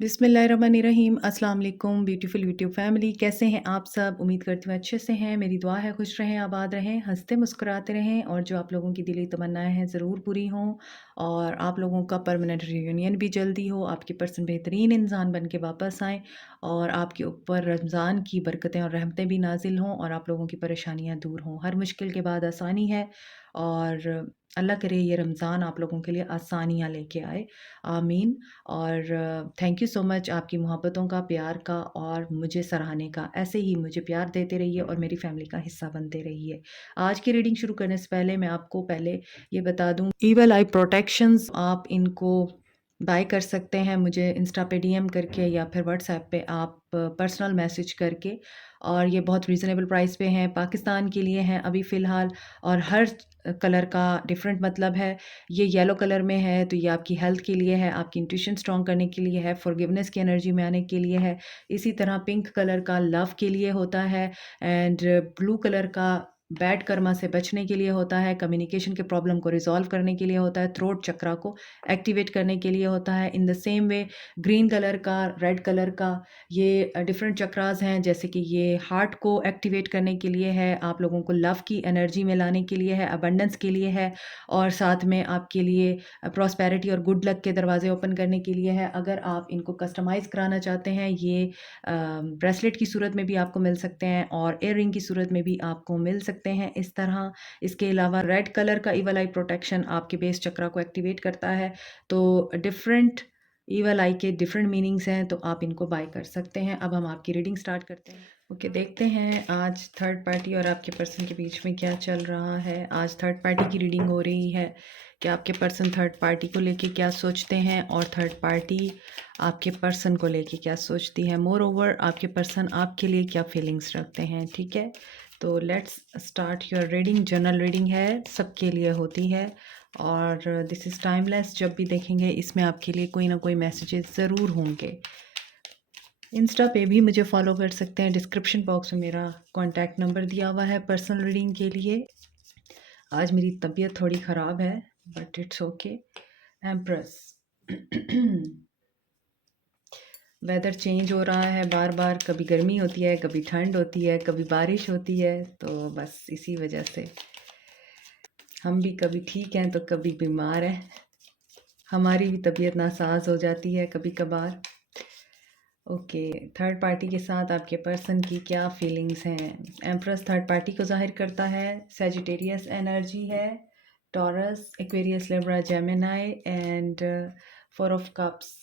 बिस्मिल्लाहिर्रहमानिर्रहीम। अस्सलाम वालेकुम ब्यूटीफुल यूट्यूब फैमिली, कैसे हैं आप सब? उम्मीद करती हूँ अच्छे से हैं। मेरी दुआ है खुश रहें, आबाद रहें, हंसते मुस्कुराते रहें और जो आप लोगों की दिली तमन्नाएं हैं ज़रूर पूरी हों और आप लोगों का परमानेंट रियूनियन भी जल्दी हो। आपकी पर्सन बेहतरीन इंसान बन के वापस आएँ और आपके ऊपर रमज़ान की बरकतें और रहमतें भी नाजिल हों और आप लोगों की परेशानियाँ दूर हों। हर मुश्किल के बाद आसानी है और अल्लाह करे ये रमज़ान आप लोगों के लिए आसानियाँ लेके आए, आमीन। और थैंक यू सो मच आपकी मोहब्बतों का, प्यार का और मुझे सराहने का। ऐसे ही मुझे प्यार देते रहिए और मेरी फैमिली का हिस्सा बनते रहिए। आज की रीडिंग शुरू करने से पहले मैं आपको पहले ये बता दूं, ईवल आई प्रोटेक्शंस आप इनको बाय कर सकते हैं मुझे इंस्टा पे डीएम करके या फिर व्हाट्सएप पे आप पर्सनल मैसेज करके, और ये बहुत रीज़नेबल प्राइस पे हैं। पाकिस्तान के लिए हैं अभी फ़िलहाल और हर कलर का डिफरेंट मतलब है। ये येलो कलर में है तो ये आपकी हेल्थ के लिए है, आपकी इंट्यूशन स्ट्रॉन्ग करने के लिए है, फॉरगिवनेस की एनर्जी में आने के लिए है। इसी तरह पिंक कलर का लव के लिए होता है एंड ब्लू कलर का बैड कर्मा से बचने के लिए होता है, कम्युनिकेशन के प्रॉब्लम को रिजॉल्व करने के लिए होता है, थ्रोट चक्रा को एक्टिवेट करने के लिए होता है। In the same way green colour का, रेड कलर का ये डिफरेंट चक्रास हैं, जैसे कि ये हार्ट को एक्टिवेट करने के लिए है, आप लोगों को लव की एनर्जी में लाने के लिए है, अबंडेंस के लिए है और साथ में आपके लिए प्रॉस्पेरिटी और गुड लक के दरवाजे ओपन करने के लिए है। अगर आप इनको कस्टमाइज़ कराना चाहते हैं, ये ब्रेसलेट की सूरत में भी आपको मिल सकते हैं और एयर रिंग की सूरत में भी आपको मिल सकते हैं इस तरह। इसके अलावा रेड कलर का ईवल आई प्रोटेक्शन आपके बेस चक्रा को एक्टिवेट करता है। तो डिफरेंट ईवल आई के डिफरेंट मीनिंग्स हैं, तो आप इनको बाय कर सकते हैं। अब हम आपकी रीडिंग स्टार्ट करते हैं। ओके, देखते हैं आज थर्ड पार्टी और आपके पर्सन के बीच में क्या चल रहा है। आज थर्ड पार्टी की रीडिंग हो रही है कि आपके पर्सन थर्ड पार्टी को लेके क्या सोचते हैं और थर्ड पार्टी आपके पर्सन को लेके क्या सोचती है। मोर ओवर आपके पर्सन आपके लिए क्या फीलिंग्स रखते हैं, ठीक है। तो let's start your reading. General reading है, सबके लिए होती है और दिस इज़ टाइमलेस। जब भी देखेंगे इसमें आपके लिए कोई ना कोई मैसेजेस ज़रूर होंगे। इंस्टा पे भी मुझे फॉलो कर सकते हैं, डिस्क्रिप्शन बॉक्स में मेरा कॉन्टैक्ट नंबर दिया हुआ है पर्सनल रीडिंग के लिए। आज मेरी तबीयत थोड़ी ख़राब है बट इट्स ओके। एम्प्रेस वेदर चेंज हो रहा है बार बार, कभी गर्मी होती है, कभी ठंड होती है, कभी बारिश होती है, तो बस इसी वजह से हम भी कभी ठीक हैं तो कभी बीमार हैं। हमारी भी तबीयत नासाज हो जाती है कभी कभार। ओके, थर्ड पार्टी के साथ आपके पर्सन की क्या फीलिंग्स हैं। एम्प्रेस थर्ड पार्टी को जाहिर करता है, सजिटेरियस एनर्जी है, taurus, Aquarius, Libra, Gemini and four of cups.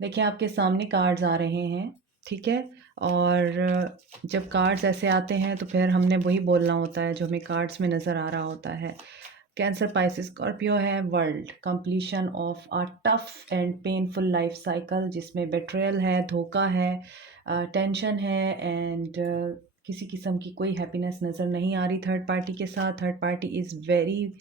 देखिए आपके सामने कार्ड्स आ रहे हैं, ठीक है। और जब कार्ड्स ऐसे आते हैं तो फिर हमने वही बोलना होता है जो हमें कार्ड्स में नज़र आ रहा होता है। कैंसर, पाइसिस, स्कॉर्पियो है। World, completion of a tough and painful life cycle, जिसमें बेट्रेयल है, धोखा है, टेंशन है एंड किसी किस्म की कोई हैप्पीनेस नज़र नहीं आ रही थर्ड पार्टी के साथ। Third party is very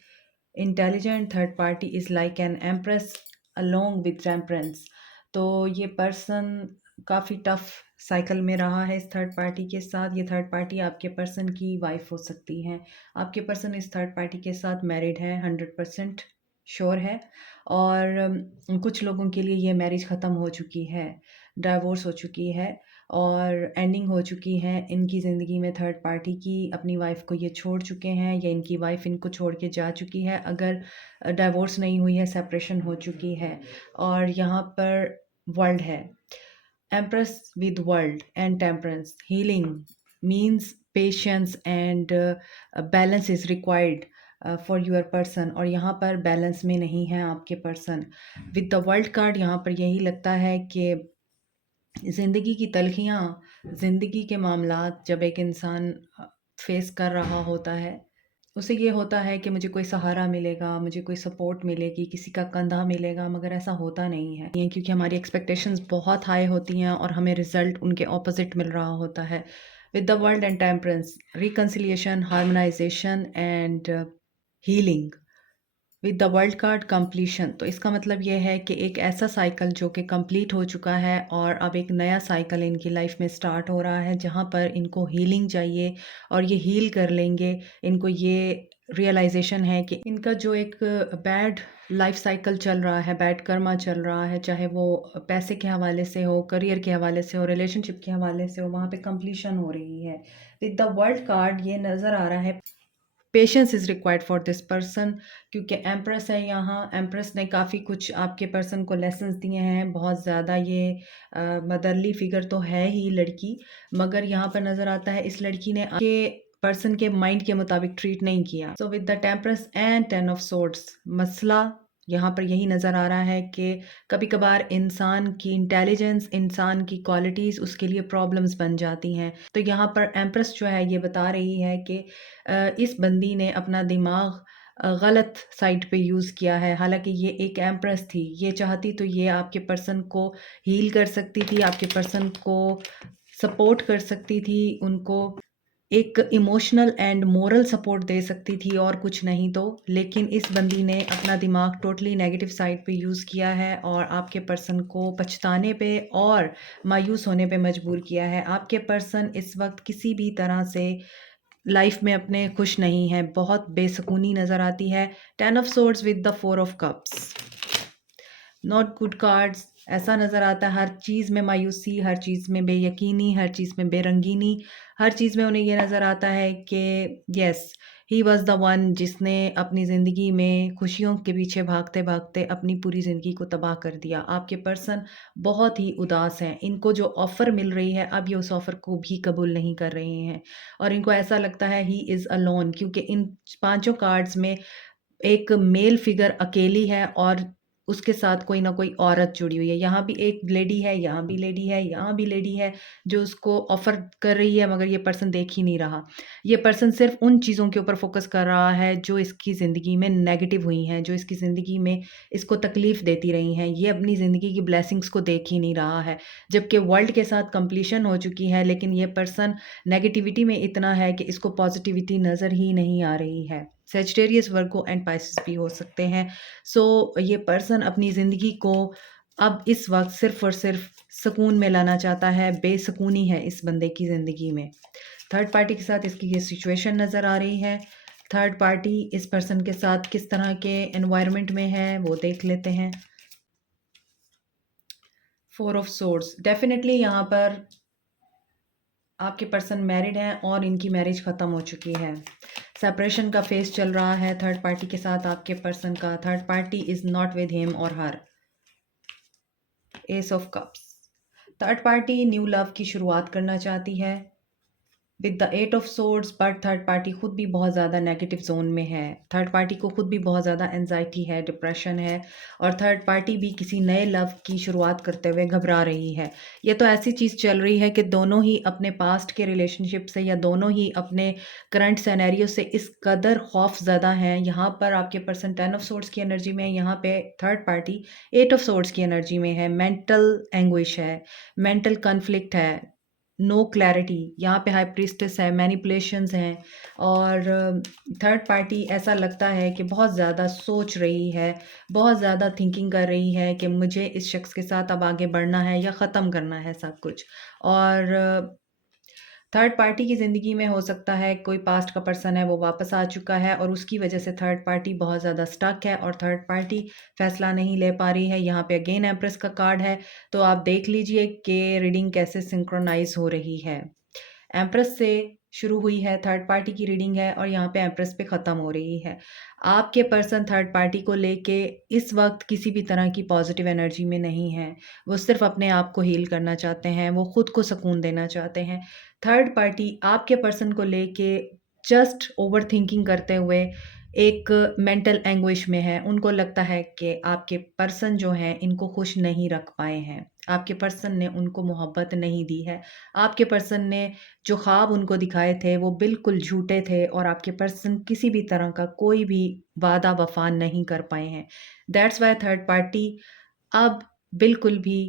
intelligent, third party is like an empress along with temperance. तो ये पर्सन काफ़ी टफ साइकिल में रहा है इस थर्ड पार्टी के साथ। ये थर्ड पार्टी आपके पर्सन की वाइफ हो सकती है। आपके पर्सन इस थर्ड पार्टी के साथ मैरिड है, 100% श्योर है। और कुछ लोगों के लिए ये मैरिज ख़त्म हो चुकी है, डाइवोर्स हो चुकी है और एंडिंग हो चुकी है इनकी ज़िंदगी में। थर्ड पार्टी की अपनी वाइफ को ये छोड़ चुके हैं या इनकी वाइफ इनको छोड़ के जा चुकी है। अगर डाइवोर्स नहीं हुई है, सेपरेशन हो चुकी है। और यहाँ पर वर्ल्ड है, empress with world and temperance. Healing means patience and balance is required for your person, और यहाँ पर बैलेंस में नहीं है आपके person. With the world card यहाँ पर यही लगता है कि ज़िंदगी की तलखियाँ, ज़िंदगी के मामलात जब एक इंसान फेस कर रहा होता है, उसे ये होता है कि मुझे कोई सहारा मिलेगा, मुझे कोई सपोर्ट मिलेगी, किसी का कंधा मिलेगा, मगर ऐसा होता नहीं है। ये क्योंकि हमारी एक्सपेक्टेशंस बहुत हाई होती हैं और हमें रिज़ल्ट उनके ऑपोज़िट मिल रहा होता है। With the world and temperance, reconciliation, harmonization and healing. With the world card, completion. तो इसका मतलब ये है कि एक ऐसा साइकिल जो कि कंप्लीट हो चुका है और अब एक नया साइकिल इनकी लाइफ में स्टार्ट हो रहा है, जहाँ पर इनको हीलिंग चाहिए और ये हील कर लेंगे। इनको ये रियलाइजेशन है कि इनका जो एक बैड लाइफ साइकिल चल रहा है, बैड कर्मा चल रहा है, चाहे वो पैसे के हवाले से हो, करियर के हवाले से हो, रिलेशनशिप के हवाले से हो, वहाँ पे कंप्लीशन हो रही है। विद द वर्ल्ड कार्ड ये नज़र आ रहा है, patience is required for this person, क्योंकि एम्प्रेस है यहाँ। एम्प्रेस ने काफ़ी कुछ आपके पर्सन को लेसन्स दिए हैं, बहुत ज़्यादा ये मदरली फिगर तो है ही लड़की, मगर यहाँ पर नज़र आता है इस लड़की ने आपके पर्सन के माइंड के मुताबिक ट्रीट नहीं किया। So with the temperance and 10 of swords, मसला यहाँ पर यही नज़र आ रहा है कि कभी कभार इंसान की इंटेलिजेंस, इंसान की क्वालिटीज़ उसके लिए प्रॉब्लम्स बन जाती हैं। तो यहाँ पर एम्प्रेस जो है ये बता रही है कि इस बंदी ने अपना दिमाग गलत साइड पे यूज़ किया है। हालांकि ये एक एम्प्रेस थी, ये चाहती तो ये आपके पर्सन को हील कर सकती थी, आपके पर्सन को सपोर्ट कर सकती थी, उनको एक इमोशनल एंड मोरल सपोर्ट दे सकती थी और कुछ नहीं तो। लेकिन इस बंदी ने अपना दिमाग टोटली नेगेटिव साइड पे यूज़ किया है और आपके पर्सन को पछताने पे और मायूस होने पे मजबूर किया है। आपके पर्सन इस वक्त किसी भी तरह से लाइफ में अपने खुश नहीं है, बहुत बेसुकूनी नज़र आती है। 10 of swords with the 4 of cups, not good cards. ऐसा नज़र आता है हर चीज़ में मायूसी, हर चीज़ में बेयकीनी, हर चीज़ में बेरंगीनी, हर चीज़ में उन्हें ये नज़र आता है कि yes he was the one जिसने अपनी ज़िंदगी में खुशियों के पीछे भागते भागते अपनी पूरी ज़िंदगी को तबाह कर दिया। आपके पर्सन बहुत ही उदास हैं, इनको जो ऑफ़र मिल रही है अब ये उस ऑफ़र को भी कबूल नहीं कर रहे हैं और इनको ऐसा लगता है ही इज़ अलोन, क्योंकि इन पांचों कार्ड्स में एक मेल फिगर अकेली है और उसके साथ कोई ना कोई औरत जुड़ी हुई है। यहाँ भी एक लेडी है, यहाँ भी लेडी है, यहाँ भी लेडी है जो उसको ऑफ़र कर रही है, मगर ये पर्सन देख ही नहीं रहा। ये पर्सन सिर्फ़ उन चीज़ों के ऊपर फ़ोकस कर रहा है जो इसकी ज़िंदगी में नेगेटिव हुई हैं, जो इसकी ज़िंदगी में इसको तकलीफ़ देती रही हैं। ये अपनी ज़िंदगी की ब्लेसिंग्स को देख ही नहीं रहा है। जबकि वर्ल्ड के साथ कंप्लीशन हो चुकी है, लेकिन ये पर्सन नेगेटिविटी में इतना है कि इसको पॉज़िटिविटी नज़र ही नहीं आ रही है। सेजिटेरियस, वर्गो एंड पाइसेस भी हो सकते हैं। सो ये पर्सन अपनी ज़िंदगी को अब इस वक्त सिर्फ़ और सिर्फ़ सुकून में लाना चाहता है, बेसुकूनी है इस बंदे की ज़िंदगी में। थर्ड पार्टी के साथ इसकी ये सिचुएशन नज़र आ रही है। थर्ड पार्टी इस पर्सन के साथ किस तरह के एनवायरनमेंट में है वो देख लेते हैं। 4 ऑफ सोर्ड्स, डेफिनेटली यहाँ पर आपके पर्सन मैरिड हैं और इनकी मैरिज ख़त्म हो चुकी है। सेपरेशन का फेस चल रहा है थर्ड पार्टी के साथ आपके पर्सन का। Third party is not with him और her. Ace of cups, third party new love की शुरुआत करना चाहती है with the 8 of swords, but third party खुद भी बहुत ज़्यादा नेगेटिव जोन में है। थर्ड पार्टी को खुद भी बहुत ज़्यादा एंजाइटी है, डिप्रेशन है और थर्ड पार्टी भी किसी नए लव की शुरुआत करते हुए घबरा रही है। ये तो ऐसी चीज़ चल रही है कि दोनों ही अपने पास्ट के रिलेशनशिप से या दोनों ही अपने करंट सिनेरियो से इस कदर खौफ ज़्यादा हैं। यहाँ पर आपके पर्सन 10 ऑफ सोर्ड्स की एनर्जी में है, यहाँ पे थर्ड पार्टी 8 ऑफ सोर्ड्स की एनर्जी में है। मेंटल एंग्विश है, मेंटल कन्फ्लिक्ट है, नो क्लैरिटी। यहाँ पे हाई प्रीस्टेस है, मैनिपुलेशंस हैं और थर्ड पार्टी ऐसा लगता है कि बहुत ज़्यादा सोच रही है, बहुत ज़्यादा थिंकिंग कर रही है कि मुझे इस शख्स के साथ अब आगे बढ़ना है या ख़त्म करना है सब कुछ। और थर्ड पार्टी की ज़िंदगी में हो सकता है कोई पास्ट का पर्सन है वो वापस आ चुका है और उसकी वजह से थर्ड पार्टी बहुत ज़्यादा स्टक है और थर्ड पार्टी फ़ैसला नहीं ले पा रही है। यहाँ पे अगेन एम्प्रेस का कार्ड है, तो आप देख लीजिए कि रीडिंग कैसे सिंक्रोनाइज हो रही है। एम्प्रेस से शुरू हुई है, थर्ड पार्टी की रीडिंग है और यहाँ पे एम्प्रेस पे ख़त्म हो रही है। आपके पर्सन थर्ड पार्टी को लेके इस वक्त किसी भी तरह की पॉजिटिव एनर्जी में नहीं है। वो सिर्फ अपने आप को हील करना चाहते हैं, वो खुद को सुकून देना चाहते हैं। थर्ड पार्टी आपके पर्सन को लेके जस्ट ओवर थिंकिंग करते हुए एक मेंटल एंग्विश में है। उनको लगता है कि आपके पर्सन जो हैं इनको खुश नहीं रख पाए हैं, आपके पर्सन ने उनको मोहब्बत नहीं दी है, आपके पर्सन ने जो ख्वाब उनको दिखाए थे वो बिल्कुल झूठे थे और आपके पर्सन किसी भी तरह का कोई भी वादा वफा नहीं कर पाए हैं। दैट्स वाई थर्ड पार्टी अब बिल्कुल भी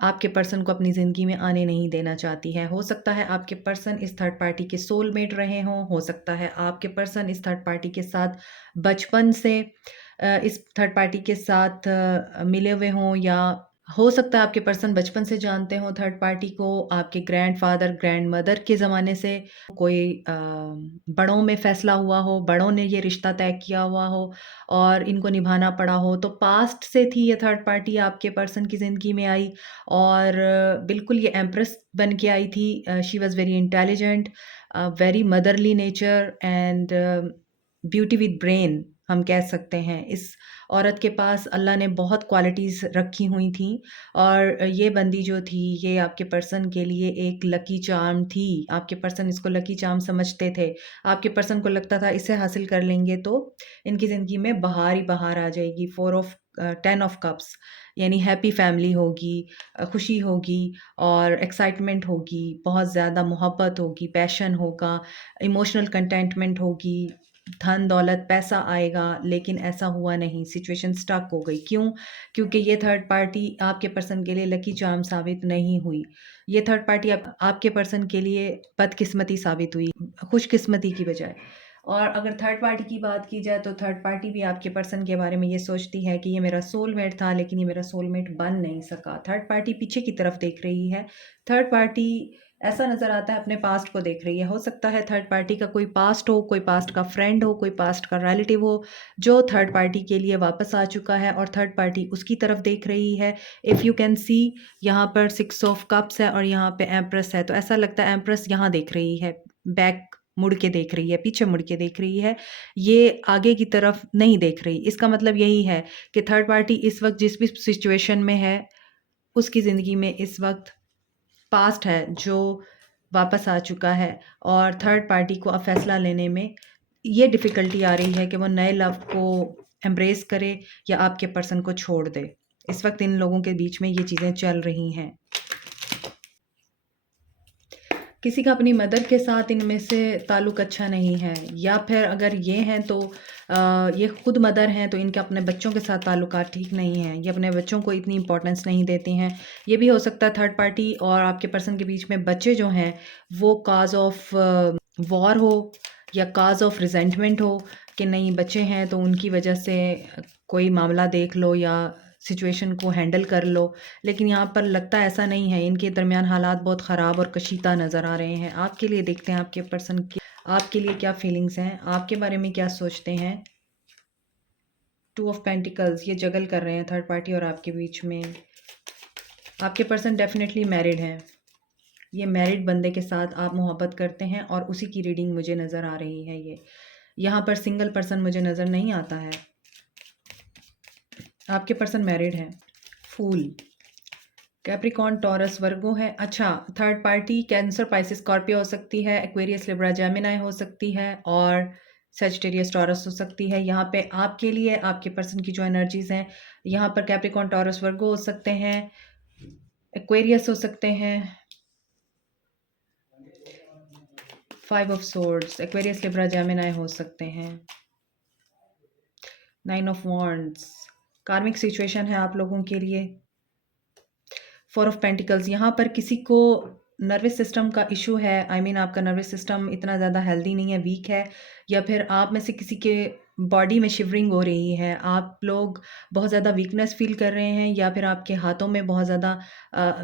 आपके पर्सन को अपनी ज़िंदगी में आने नहीं देना चाहती है। हो सकता है आपके पर्सन इस थर्ड पार्टी के सोलमेट रहे हों, हो सकता है आपके पर्सन इस थर्ड पार्टी के साथ बचपन से इस थर्ड पार्टी के साथ मिले हुए हों या हो सकता है आपके पर्सन बचपन से जानते हों थर्ड पार्टी को, आपके ग्रैंडफ़ादर, ग्रैंडमदर के ज़माने से कोई बड़ों में फ़ैसला हुआ हो, बड़ों ने ये रिश्ता तय किया हुआ हो और इनको निभाना पड़ा हो। तो पास्ट से थी ये थर्ड पार्टी आपके पर्सन की ज़िंदगी में आई और बिल्कुल ये एम्प्रेस बन के आई थी। She was very intelligent, very motherly nature and beauty with brain हम कह सकते हैं। इस औरत के पास अल्लाह ने बहुत क्वालिटीज़ रखी हुई थी और ये बंदी जो थी ये आपके पर्सन के लिए एक लकी चार्म थी। आपके पर्सन इसको लकी चार्म समझते थे। आपके पर्सन को लगता था इसे हासिल कर लेंगे तो इनकी ज़िंदगी में बहार ही बहार आ जाएगी। 10 ऑफ कप्स यानी हैप्पी फैमिली होगी, खुशी होगी और एक्साइटमेंट होगी, बहुत ज़्यादा मोहब्बत होगी, पैशन होगा, इमोशनल कंटेंटमेंट होगी, धन दौलत पैसा आएगा। लेकिन ऐसा हुआ नहीं, सिचुएशन स्टक हो गई। क्यों? क्योंकि ये थर्ड पार्टी आपके पर्सन के लिए लकी चार्म साबित नहीं हुई। ये थर्ड पार्टी आपके पर्सन के लिए बदकिस्मती साबित हुई, खुशकिस्मती की बजाय। और अगर थर्ड पार्टी की बात की जाए तो थर्ड पार्टी भी आपके पर्सन के बारे में ये सोचती है कि ये मेरा सोलमेट था लेकिन ये मेरा सोलमेट बन नहीं सका। थर्ड पार्टी पीछे की तरफ देख रही है। थर्ड पार्टी ऐसा नज़र आता है अपने पास्ट को देख रही है। हो सकता है थर्ड पार्टी का कोई पास्ट हो, कोई पास्ट का फ्रेंड हो, कोई पास्ट का रिलेटिव हो जो थर्ड पार्टी के लिए वापस आ चुका है और थर्ड पार्टी उसकी तरफ देख रही है। इफ़ यू कैन सी यहाँ पर 6 ऑफ कप्स है और यहाँ पे एम्प्रेस है, तो ऐसा लगता है एम्प्रेस यहाँ देख रही है, बैक मुड़ के देख रही है, पीछे मुड़ के देख रही है, ये आगे की तरफ नहीं देख रही। इसका मतलब यही है कि थर्ड पार्टी इस वक़्त जिस भी सिचुएशन में है, उसकी ज़िंदगी में इस वक़्त पास्ट है जो वापस आ चुका है और थर्ड पार्टी को अब फ़ैसला लेने में ये डिफ़िकल्टी आ रही है कि वो नए लव को एम्ब्रेस करे या आपके पर्सन को छोड़ दे। इस वक़्त इन लोगों के बीच में ये चीज़ें चल रही हैं। किसी का अपनी मदर के साथ इनमें से ताल्लुक़ अच्छा नहीं है या फिर अगर ये हैं तो ये खुद मदर हैं तो इनके अपने बच्चों के साथ ताल्लुकात ठीक नहीं हैं। ये अपने बच्चों को इतनी इम्पोर्टेंस नहीं देती हैं। ये भी हो सकता है थर्ड पार्टी और आपके पर्सन के बीच में बच्चे जो हैं वो काज़ ऑफ वॉर हो या काज़ ऑफ रिज़ेंटमेंट हो कि नहीं बच्चे हैं तो उनकी वजह से कोई मामला देख लो या सिचुएशन को हैंडल कर लो। लेकिन यहाँ पर लगता ऐसा नहीं है, इनके दरमियान हालात बहुत ख़राब और कशीदा नज़र आ रहे हैं। आपके लिए देखते हैं आपके पर्सन की आपके लिए क्या फीलिंग्स हैं, आपके बारे में क्या सोचते हैं। 2 ऑफ पेंटिकल्स ये जगल कर रहे हैं थर्ड पार्टी और आपके बीच में। आपके पर्सन डेफिनेटली मैरिड हैं। ये मैरिड बंदे के साथ आप मोहब्बत करते हैं और उसी की रीडिंग मुझे नज़र आ रही है। ये यहाँ पर सिंगल पर्सन मुझे नज़र नहीं आता है। आपके पर्सन मैरिड हैं। फूल, कैप्रिकॉर्न, टॉरस, वर्गो है। अच्छा, third party cancer, Pisces, Scorpio हो सकती है, एक्वेरियस, लिब्रा, जेमिनी हो सकती है और सेजिटेरियस, टॉरस हो सकती है। यहाँ पे आपके लिए आपके पर्सन की जो एनर्जीज हैं, यहाँ पर कैप्रिकॉर्न, टॉरस, वर्गो हो सकते हैं, एक्वेरियस हो सकते हैं। 5 of swords, Aquarius, Libra, Gemini हो सकते हैं। 9 ऑफ वॉन्ड्स, कार्मिक सिचुएशन है आप लोगों के लिए। 4 ऑफ पेंटिकल्स, यहाँ पर किसी को नर्वस सिस्टम का इशू है। आई मीन आपका नर्वस सिस्टम इतना ज़्यादा हेल्दी नहीं है, वीक है, या फिर आप में से किसी के बॉडी में शिवरिंग हो रही है। आप लोग बहुत ज़्यादा वीकनेस फील कर रहे हैं या फिर आपके हाथों में बहुत ज़्यादा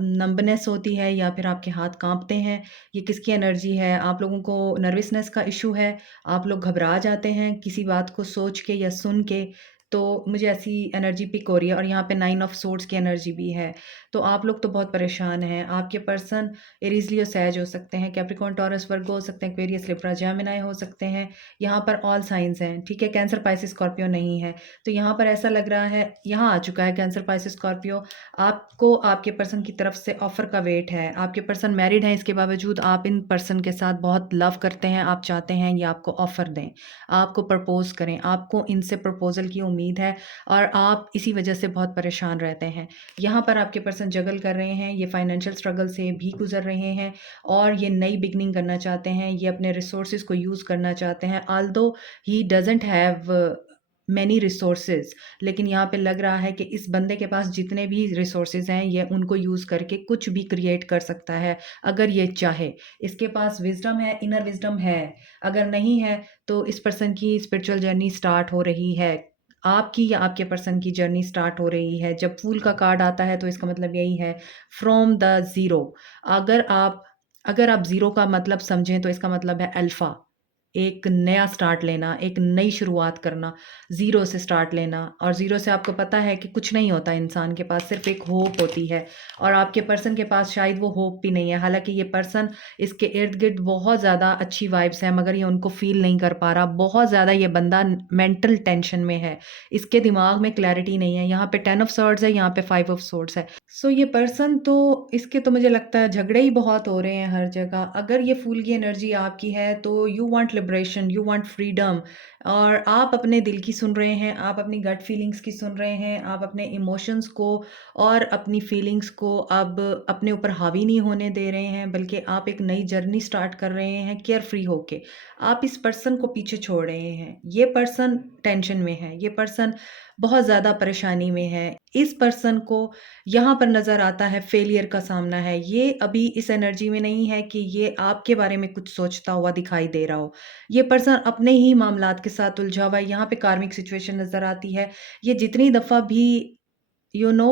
नंबनेस होती है या फिर आपके हाथ कांपते हैं। ये किसकी एनर्जी है? आप लोगों को नर्वसनेस का इशू है। आप लोग घबरा जाते हैं किसी बात को सोच के या सुन के। तो मुझे ऐसी एनर्जी पिक हो रही है और यहाँ पे 9 ऑफ सोर्ड्स की एनर्जी भी है। तो आप लोग तो बहुत परेशान हैं। आपके पर्सन एरीज़, लियो, सैज हो सकते हैं, कैप्रिकॉर्न, टॉरस, वर्गो हो सकते हैं, एक्वेरियस, लिब्रा, जेमिनी हो सकते हैं। यहाँ पर ऑल साइंस हैं, ठीक है। कैंसर, पाइसिस, स्कॉर्पियो नहीं है। तो यहाँ पर ऐसा लग रहा है, यहाँ आ चुका है कैंसर, पाइसिस, स्कॉर्पियो। आपको आपके पर्सन की तरफ से ऑफ़र का वेट है। आपके पर्सन मैरिड हैं, इसके बावजूद आप इन पर्सन के साथ बहुत लव करते हैं। आप चाहते हैं ये आपको ऑफ़र दें, आपको प्रपोज़ करें, आपको इनसे प्रपोज़ल की उम्मीद है और आप इसी वजह से बहुत परेशान रहते हैं। यहाँ पर आपके पर्सन जगल कर रहे हैं, ये फाइनेंशियल स्ट्रगल से भी गुजर रहे हैं और ये नई बिगनिंग करना चाहते हैं। ये अपने रिसोर्सेज को यूज़ करना चाहते हैं। Although he doesn't have many resources, लेकिन यहाँ पे लग रहा है कि इस बंदे के पास जितने भी रिसोर्सेज हैं ये उनको यूज़ करके कुछ भी क्रिएट कर सकता है अगर ये चाहे। इसके पास विजडम है, इनर विजडम है। अगर नहीं है तो इस पर्सन की स्पिरिचुअल जर्नी स्टार्ट हो रही है। आपकी या आपके पर्सन की जर्नी स्टार्ट हो रही है। जब फूल का कार्ड आता है तो इसका मतलब यही है, फ्रॉम द ज़ीरो। अगर आप अगर आप ज़ीरो का मतलब समझें तो इसका मतलब है अल्फ़ा। एक नया स्टार्ट लेना, एक नई शुरुआत करना, ज़ीरो से स्टार्ट लेना। और ज़ीरो से आपको पता है कि कुछ नहीं होता इंसान के पास, सिर्फ़ एक होप होती है। और आपके पर्सन के पास शायद वो होप भी नहीं है। हालाँकि ये पर्सन, इसके इर्द-गिर्द बहुत ज़्यादा अच्छी वाइब्स हैं, मगर ये उनको फ़ील नहीं कर पा रहा। बहुत ज़्यादा ये बंदा मेंटल टेंशन में है। इसके दिमाग में क्लैरिटी नहीं है। यहाँ पे 10 ऑफ सॉर्ड्स है, यहाँ पे 5 ऑफ सॉर्ड्स है। सो ये पर्सन तो, इसके तो मुझे लगता है झगड़े ही बहुत हो रहे हैं हर जगह। अगर ये फूल की एनर्जी आपकी है तो you want liberation, you want freedom. और आप अपने दिल की सुन रहे हैं, आप अपनी गट फीलिंग्स की सुन रहे हैं, आप अपने इमोशंस को और अपनी फीलिंग्स को अब अपने ऊपर हावी नहीं होने दे रहे हैं, बल्कि आप एक नई जर्नी स्टार्ट कर रहे हैं केयर फ्री होके। आप इस पर्सन को पीछे छोड़ रहे हैं। ये पर्सन टेंशन में है, ये पर्सन बहुत ज़्यादा परेशानी में है। इस पर्सन को यहाँ पर नज़र आता है फेलियर का सामना है। ये अभी इस एनर्जी में नहीं है कि ये आपके बारे में कुछ सोचता हुआ दिखाई दे रहा हो। ये पर्सन अपने ही मामलात के साथ उलझा हुआ है। यहाँ पे कार्मिक सिचुएशन नज़र आती है। ये जितनी दफ़ा भी यू नो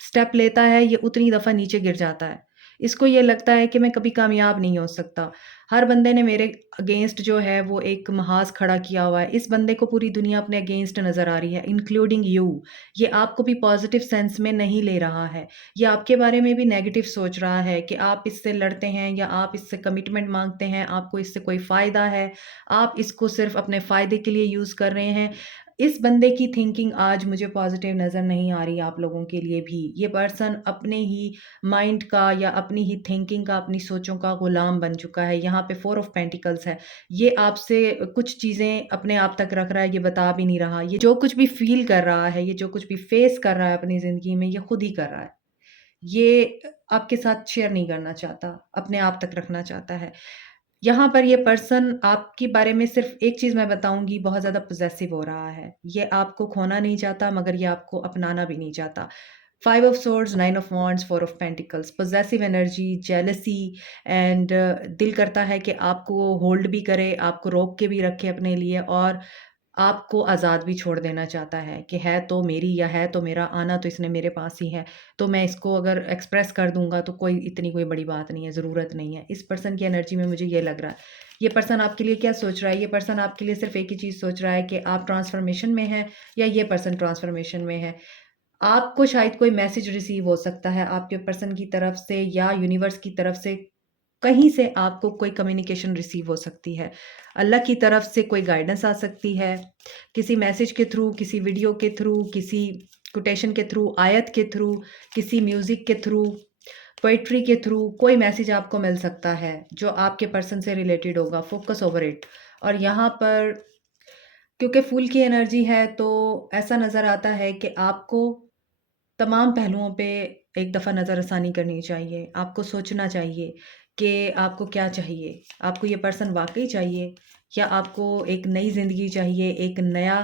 स्टेप लेता है, ये उतनी दफ़ा नीचे गिर जाता है। इसको ये लगता है कि मैं कभी कामयाब नहीं हो सकता। हर बंदे ने मेरे अगेंस्ट जो है वो एक महाज़ खड़ा किया हुआ है। इस बंदे को पूरी दुनिया अपने अगेंस्ट नज़र आ रही है, इंक्लूडिंग यू। ये आपको भी पॉज़िटिव सेंस में नहीं ले रहा है। ये आपके बारे में भी नेगेटिव सोच रहा है कि आप इससे लड़ते हैं या आप इससे कमिटमेंट माँगते हैं, आपको इससे कोई फ़ायदा है, आप इसको सिर्फ़ अपने फ़ायदे के लिए यूज़ कर रहे हैं। इस बंदे की थिंकिंग आज मुझे पॉज़िटिव नज़र नहीं आ रही आप लोगों के लिए भी। ये पर्सन अपने ही माइंड का या अपनी ही थिंकिंग का, अपनी सोचों का गुलाम बन चुका है। यहाँ पे 4 ऑफ पेंटिकल्स है। ये आपसे कुछ चीज़ें अपने आप तक रख रहा है, ये बता भी नहीं रहा। ये जो कुछ भी फ़ील कर रहा है, ये जो कुछ भी फ़ेस कर रहा है अपनी ज़िंदगी में, ये खुद ही कर रहा है। ये आपके साथ शेयर नहीं करना चाहता, अपने आप तक रखना चाहता है। यहाँ पर ये पर्सन आपके बारे में सिर्फ़ एक चीज़ मैं बताऊँगी, बहुत ज़्यादा पॉसेसिव हो रहा है। ये आपको खोना नहीं चाहता, मगर ये आपको अपनाना भी नहीं चाहता। 5 of swords, 9 of wands, 4 of pentacles, possessive energy, jealousy and दिल करता है कि आपको होल्ड भी करे, आपको रोक के भी रखे अपने लिए, और आपको आज़ाद भी छोड़ देना चाहता है कि है तो मेरी या है तो मेरा, आना तो इसने मेरे पास ही है। तो मैं इसको अगर एक्सप्रेस कर दूँगा तो कोई बड़ी बात नहीं है, ज़रूरत नहीं है। इस पर्सन की एनर्जी में मुझे ये लग रहा है। ये पर्सन आपके लिए क्या सोच रहा है? ये पर्सन आपके लिए सिर्फ़ एक ही चीज़ सोच रहा है कि आप ट्रांसफ़ॉर्मेशन में हैं या ये पर्सन ट्रांसफ़ॉर्मेशन में है। आपको शायद कोई मैसेज रिसीव हो सकता है आपके पर्सन की तरफ से या यूनिवर्स की तरफ से, कहीं से आपको कोई कम्युनिकेशन रिसीव हो सकती है। अल्लाह की तरफ से कोई गाइडेंस आ सकती है, किसी मैसेज के थ्रू, किसी वीडियो के थ्रू, किसी कोटेशन के थ्रू, आयत के थ्रू, किसी म्यूज़िक के थ्रू, पोएट्री के थ्रू कोई मैसेज आपको मिल सकता है, जो आपके पर्सन से रिलेटेड होगा। Focus over it. और यहाँ पर क्योंकि फूल की एनर्जी है तो ऐसा नज़र आता है कि आपको तमाम पहलुओं पे एक दफ़ा नज़रसानी करनी चाहिए। आपको सोचना चाहिए कि आपको क्या चाहिए? आपको ये पर्सन वाक़ई चाहिए या आपको एक नई ज़िंदगी चाहिए, एक नया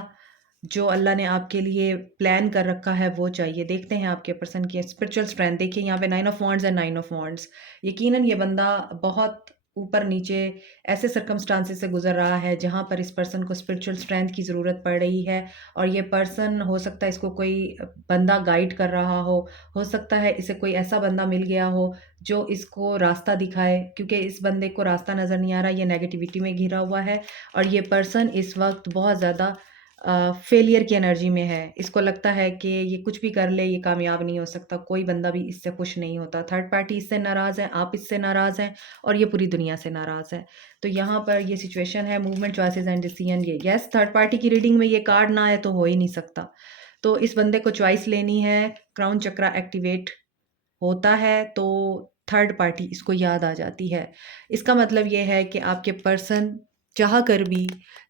जो अल्लाह ने आपके लिए प्लान कर रखा है वो चाहिए। देखते हैं आपके पर्सन की स्पिरिचुअल स्ट्रेंथ। देखिए यहाँ पे 9 of wands and 9 of wands. यकीनन ये बंदा बहुत ऊपर-नीचे ऐसे सर्कमस्टांसेस से गुज़र रहा है जहाँ पर इस पर्सन को स्पिरिचुअल स्ट्रेंथ की ज़रूरत पड़ रही है। और ये पर्सन, हो सकता है इसको कोई बंदा गाइड कर रहा हो सकता है इसे कोई ऐसा बंदा मिल गया हो जो इसको रास्ता दिखाए, क्योंकि इस बंदे को रास्ता नज़र नहीं आ रहा, ये नेगेटिविटी में घिरा हुआ है। और ये पर्सन इस वक़्त बहुत ज़्यादा फेलियर की एनर्जी में है। इसको लगता है कि ये कुछ भी कर ले, ये कामयाब नहीं हो सकता, कोई बंदा भी इससे खुश नहीं होता। थर्ड पार्टी इससे नाराज़ है, आप इससे नाराज़ हैं और ये पूरी दुनिया से नाराज़ है। तो यहाँ पर ये सिचुएशन है, मूवमेंट, चॉइसेस एंड डिसीजन। ये यस, थर्ड पार्टी की रीडिंग में ये कार्ड ना आए तो हो ही नहीं सकता। तो इस बंदे को चॉइस लेनी है, क्राउन चक्रा एक्टिवेट होता है तो थर्ड पार्टी इसको याद आ जाती है। इसका मतलब ये है कि आपके पर्सन चाह कर भी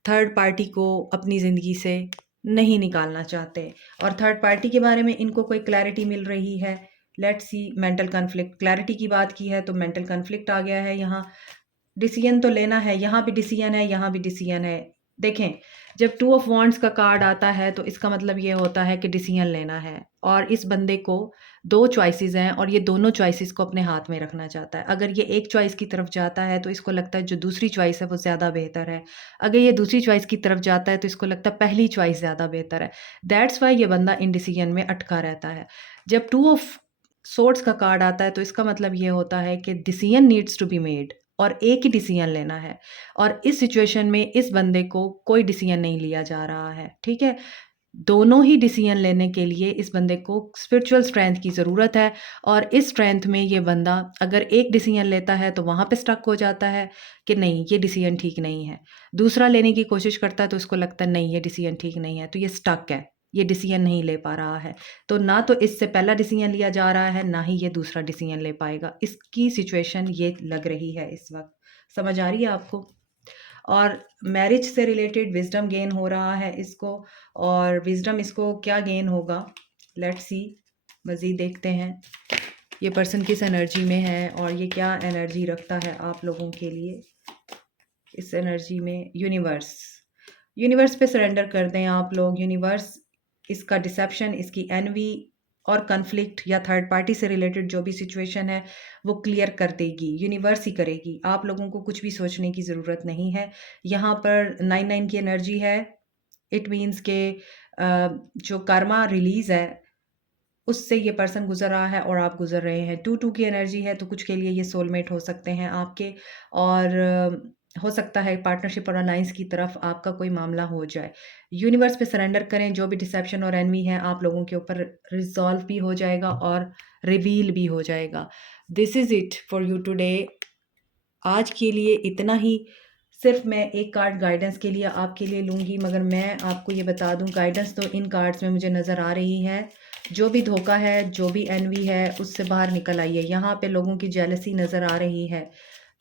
थर्ड पार्टी को अपनी ज़िंदगी से नहीं निकालना चाहते, और थर्ड पार्टी के बारे में इनको कोई क्लैरिटी मिल रही है। Let's see, mental conflict, clarity की बात की है तो मेंटल कॉन्फ्लिक्ट आ गया है यहाँ। डिसीजन तो लेना है, यहाँ भी डिसीजन है, यहाँ भी डिसीजन है। देखें, जब टू ऑफ वॉन्ड्स का कार्ड आता है तो इसका मतलब ये होता है कि डिसीजन लेना है और इस बंदे को 2 चॉइसेस हैं और ये दोनों चॉइसेस को अपने हाथ में रखना चाहता है। अगर ये एक चॉइस की तरफ जाता है तो इसको लगता है जो दूसरी चॉइस है वो ज़्यादा बेहतर है। अगर ये दूसरी चॉइस की तरफ जाता है तो इसको लगता है पहली चॉइस ज़्यादा बेहतर है। दैट्स व्हाई ये बंदा इंडिसीजन में अटका रहता है। जब टू ऑफ सोर्ड्स का कार्ड आता है तो इसका मतलब ये होता है कि decision needs to be made और एक ही डिसीजन लेना है और इस सिचुएशन में इस बंदे को कोई डिसीजन नहीं लिया जा रहा है, ठीक है? दोनों ही डिसीजन लेने के लिए इस बंदे को स्पिरिचुअल स्ट्रेंथ की ज़रूरत है और इस स्ट्रेंथ में ये बंदा अगर एक डिसीजन लेता है तो वहाँ पे स्टक हो जाता है कि नहीं ये डिसीजन ठीक नहीं है। दूसरा लेने की कोशिश करता है तो उसको लगता है नहीं ये डिसीजन ठीक नहीं है, तो ये स्टक है, ये डिसीजन नहीं ले पा रहा है। तो ना तो इससे पहला डिसीजन लिया जा रहा है, ना ही ये दूसरा डिसीजन ले पाएगा। इसकी सिचुएशन ये लग रही है इस वक़्त। समझ आ रही है आपको? और मैरिज से रिलेटेड विज़डम गेन हो रहा है इसको और विज़डम इसको क्या गेन होगा, लेट्स सी। मज़ीद देखते हैं ये पर्सन किस एनर्जी में है और ये क्या एनर्जी रखता है आप लोगों के लिए। इस एनर्जी में यूनिवर्स पे सरेंडर कर दें आप लोग। यूनिवर्स इसका डिसेप्शन, इसकी एनवी और कन्फ्लिक्ट या थर्ड पार्टी से रिलेटेड जो भी सिचुएशन है वो क्लियर कर देगी, यूनिवर्स ही करेगी। आप लोगों को कुछ भी सोचने की ज़रूरत नहीं है। यहाँ पर 9 की एनर्जी है। इट मीन्स के जो कर्मा रिलीज़ है उससे ये पर्सन गुज़र रहा है और आप गुज़र रहे हैं। 2 की एनर्जी है तो कुछ के लिए ये सोलमेट हो सकते हैं आपके और हो सकता है पार्टनरशिप और अलायंस की तरफ आपका कोई मामला हो जाए। यूनिवर्स पे सरेंडर करें, जो भी डिसेप्शन और एनवी है आप लोगों के ऊपर रिज़ॉल्व भी हो जाएगा और रिवील भी हो जाएगा। This is it for you today. आज के लिए इतना ही। सिर्फ मैं एक कार्ड गाइडेंस के लिए आपके लिए लूँगी, मगर मैं आपको ये बता दूँ गाइडेंस तो इन कार्ड्स में मुझे नज़र आ रही है। जो भी धोखा है, जो भी एनवी है, उससे बाहर निकल आइए। यहाँ पे लोगों की जेलसी नज़र आ रही है।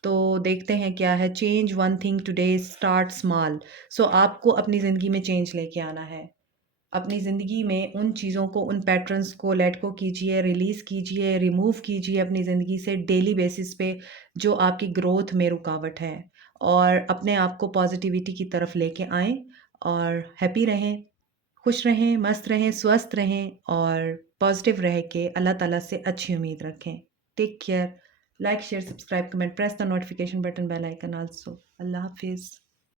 तो देखते हैं क्या है। Change one thing today, start small. So आपको अपनी ज़िंदगी में चेंज लेके आना है। अपनी ज़िंदगी में उन चीज़ों को, उन पैटर्न्स को लेट गो कीजिए, रिलीज़ कीजिए, रिमूव कीजिए अपनी ज़िंदगी से डेली बेसिस पे जो आपकी ग्रोथ में रुकावट है और अपने आप को पॉजिटिविटी की तरफ लेके आएँ और हैप्पी रहें, खुश रहें, मस्त रहें, स्वस्थ रहें और पॉजिटिव रह के अल्लाह ताला से अच्छी उम्मीद रखें। Take care. Like, share, subscribe, comment, press the notification button, bell icon also. अल्लाह हाफ़िज़।